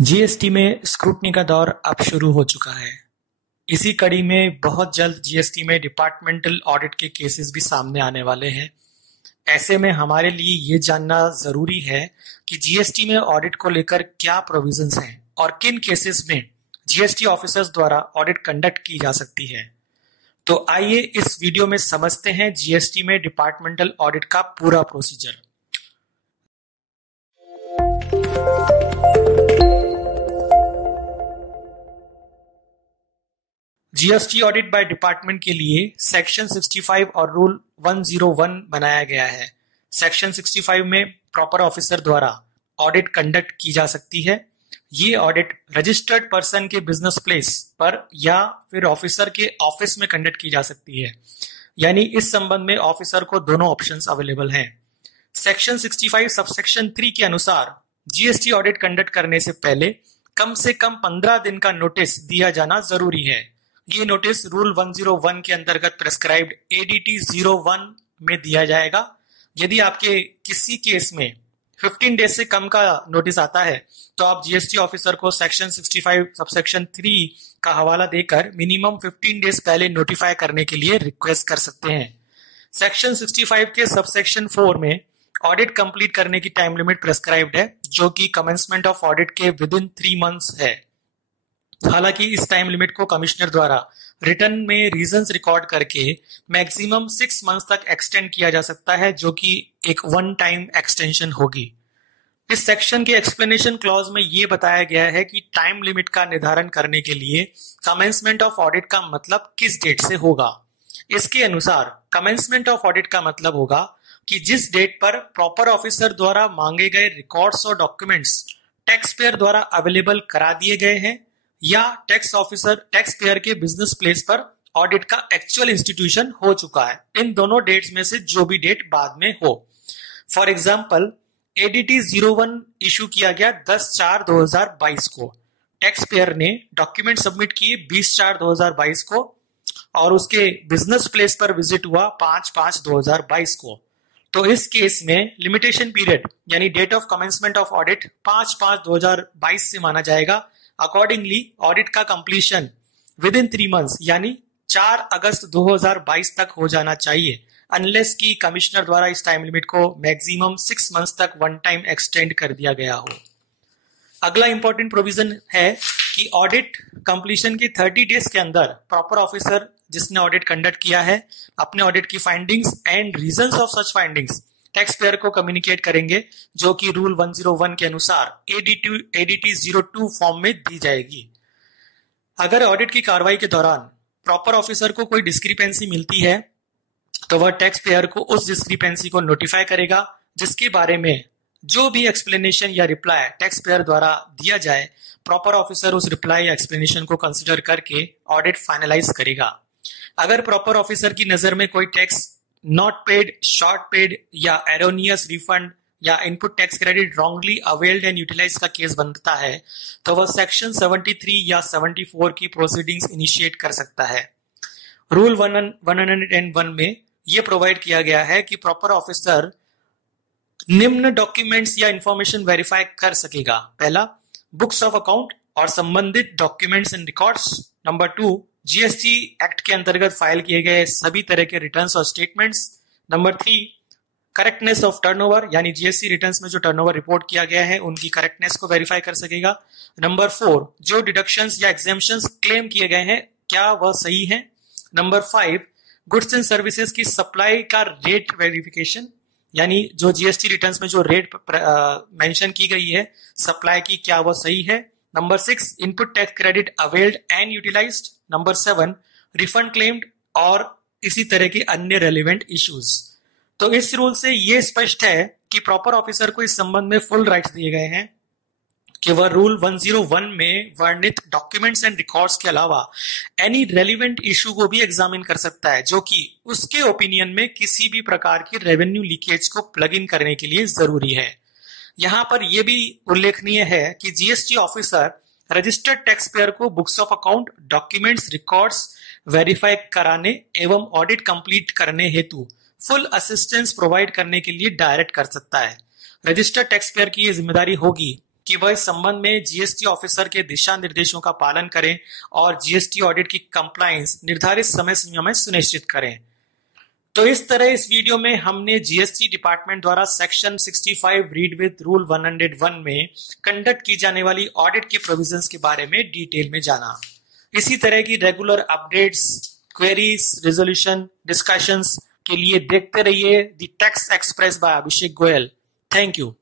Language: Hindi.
जीएसटी में स्क्रूटनी का दौर अब शुरू हो चुका है। इसी कड़ी में बहुत जल्द जीएसटी में डिपार्टमेंटल ऑडिट के केसेस भी सामने आने वाले हैं। ऐसे में हमारे लिए ये जानना जरूरी है कि जीएसटी में ऑडिट को लेकर क्या प्रोविजंस हैं और किन केसेस में जीएसटी ऑफिसर्स द्वारा ऑडिट कंडक्ट की जा सकती है। तो आइए इस वीडियो में समझते हैं जीएसटी में डिपार्टमेंटल ऑडिट का पूरा procedure. GST audit by department के लिए सेक्शन 65 और रूल 101 बनाया गया है। सेक्शन 65 में प्रॉपर ऑफिसर द्वारा ऑडिट कंडक्ट की जा सकती है। ये ऑडिट रजिस्टर्ड पर्सन के बिजनेस प्लेस पर या फिर ऑफिसर के ऑफिस में कंडक्ट की जा सकती है, यानी इस संबंध में ऑफिसर को दोनों ऑप्शंस अवेलेबल हैं। सेक्शन 65 सबसेक्शन 3 के अनुसार जीएसटी ऑडिट कंडक्ट करने से पहले कम से कम 15 दिन का नोटिस दिया जाना जरूरी है। ये नोटिस रूल 101 के अंतर्गत प्रेस्क्राइब्ड एडीटी 01 में दिया जाएगा। यदि आपके किसी केस में 15 डेज से कम का नोटिस आता है तो आप जीएसटी ऑफिसर को सेक्शन 65 सबसेक्शन 3 का हवाला देकर मिनिमम 15 डेज पहले नोटिफाई करने के लिए रिक्वेस्ट कर सकते हैं। सेक्शन 65 के सबसेक्शन 4 में ऑडिट कंप्लीट करने की टाइम लिमिट प्रेस्क्राइब्ड है, जो कि कमेंसमेंट ऑफ ऑडिट के विद इन 3 मंथ्स है। हालांकि इस टाइम लिमिट को कमिश्नर द्वारा रिटर्न में रीजंस रिकॉर्ड करके मैक्सिमम 6 मंथ्स तक एक्सटेंड किया जा सकता है, जो कि एक वन टाइम एक्सटेंशन होगी। इस सेक्शन के एक्सप्लेनेशन क्लॉज में यह बताया गया है कि टाइम लिमिट का निर्धारण करने के लिए कमेंसमेंट ऑफ ऑडिट का मतलब किस डेट से होगा। इसके अनुसार कमेंसमेंट ऑफ ऑडिट का मतलब होगा कि जिस डेट पर प्रॉपर ऑफिसर द्वारा मांगे गए रिकॉर्ड्स और डॉक्यूमेंट्स टैक्स पेयर द्वारा अवेलेबल करा दिए गए हैं या टैक्स पेयर के बिजनेस प्लेस पर ऑडिट का एक्चुअल इंस्टीट्यूशन हो चुका है। इन दोनों डेट्स में से जो भी डेट बाद में हो। फॉर एग्जांपल, एडीटी 01 इशू किया गया 10/4/2022 को। टैक्स पेयर ने डॉक्यूमेंट सबमिट किए 20/4/2022 को और उसके बिजनेस प्लेस पर विजिट हुआ 5/5/2022 को। तो इस केस में लिमिटेशन पीरियड यानी date of commencement of audit 5/5/2022 से माना जाएगा। अकॉर्डिंगली ऑडिट का कंप्लीशन विद इन 3 मंथ्स यानी 4 अगस्त 2022 तक हो जाना चाहिए, अनलेस की कमिश्नर द्वारा इस टाइम लिमिट को मैक्सिमम 6 मंथ्स तक वन टाइम एक्सटेंड कर दिया गया हो। अगला इंपॉर्टेंट प्रोविजन है कि ऑडिट कंप्लीशन के 30 डेज के अंदर प्रॉपर ऑफिसर जिसने ऑडिट कंडक्ट किया है अपने ऑडिट की findings and reasons of such findings tax payer को कम्युनिकेट करेंगे, जो कि रूल 101 के अनुसार एडीटी 02 फॉर्म में दी जाएगी। अगर ऑडिट की कार्रवाई के दौरान प्रॉपर ऑफिसर को कोई डिस्क्रिपेंसी मिलती है तो वह टैक्स पेयर को उस डिस्क्रिपेंसी को नोटिफाई करेगा, जिसके बारे में जो भी एक्सप्लेनेशन या रिप्लाई टैक्स पेयर द्वारा दिया जाए, प्रॉपर ऑफिसर उस रिप्लाई या एक्सप्लेनेशन को कंसिडर करके ऑडिट फाइनलाइज करेगा। अगर प्रॉपर ऑफिसर की नजर में कोई tax not paid, short paid या एरोनियस रिफंड या input tax credit wrongly availed and utilise का केस बनता है तो वह सेक्शन 73 या 74 की प्रोसीडिंग्स इनिशिएट कर सकता है। रूल 101 में यह प्रोवाइड किया गया है कि प्रॉपर ऑफिसर निम्न डॉक्यूमेंट्स या इंफॉर्मेशन वेरीफाई कर सकेगा। पहला, बुक्स ऑफ अकाउंट और संबंधित documents and records. Number 2, GST act के अंतर्गत फाइल किए गए सभी तरह के रिटर्न्स और statements. Number 3, correctness of turnover यानी जीएसटी रिटर्न्स में जो टर्नओवर रिपोर्ट किया गया है उनकी करेक्टनेस को वेरीफाई कर सकेगा। नंबर 4, जो डिडक्शंस या एग्जेम्पशंस क्लेम किए गए हैं क्या वह सही है। नंबर 5, गुड्स एंड सर्विसेज की सप्लाई का रेट वेरिफिकेशन यानी जो जीएसटी रिटर्न्स में जो रेट मेंशन की गई है सप्लाई की क्या वह सही है। Number 6, input tax credit availed and utilised. Number 7, refund claimed और इसी तरह के अन्य रेलिवेंट इश्यूज। तो इस रूल से यह स्पष्ट है कि प्रॉपर ऑफिसर को इस संबंध में फुल राइट्स दिए गए हैं कि वह रूल 101 में वर्णित डॉक्यूमेंट्स एंड रिकॉर्ड्स के अलावा एनी रेलिवेंट इशू को भी एग्जामिन कर सकता है, जो कि उसके ओपिनियन में किसी भी प्रकार की रेवेन्यू लीकेज को प्लग इन करने के लिए जरूरी है। यहां पर यह भी उल्लेखनीय है कि GST officer registered tax payer को books of account, documents, records verify कराने एवं ऑडिट कंप्लीट करने हेतु फुल असिस्टेंस प्रोवाइड करने के लिए डायरेक्ट कर सकता है। रजिस्टर्ड टैक्स पेयर की यह जिम्मेदारी होगी कि वह इस संबंध में जीएसटी ऑफिसर के दिशा निर्देशों का पालन करें और जीएसटी ऑडिट की कंप्लायंस निर्धारित समय सीमा में सुनिश्चित करें। तो इस तरह इस वीडियो में हमने जीएसटी डिपार्टमेंट द्वारा सेक्शन 65 रीड विद रूल 101 में कंडक्ट की जाने वाली ऑडिट के प्रोविजंस के बारे में डिटेल में जाना। इसी तरह की regular updates, queries, resolution, discussions के लिए देखते रहिए the tax express bye Abhishek Goyal. Thank you.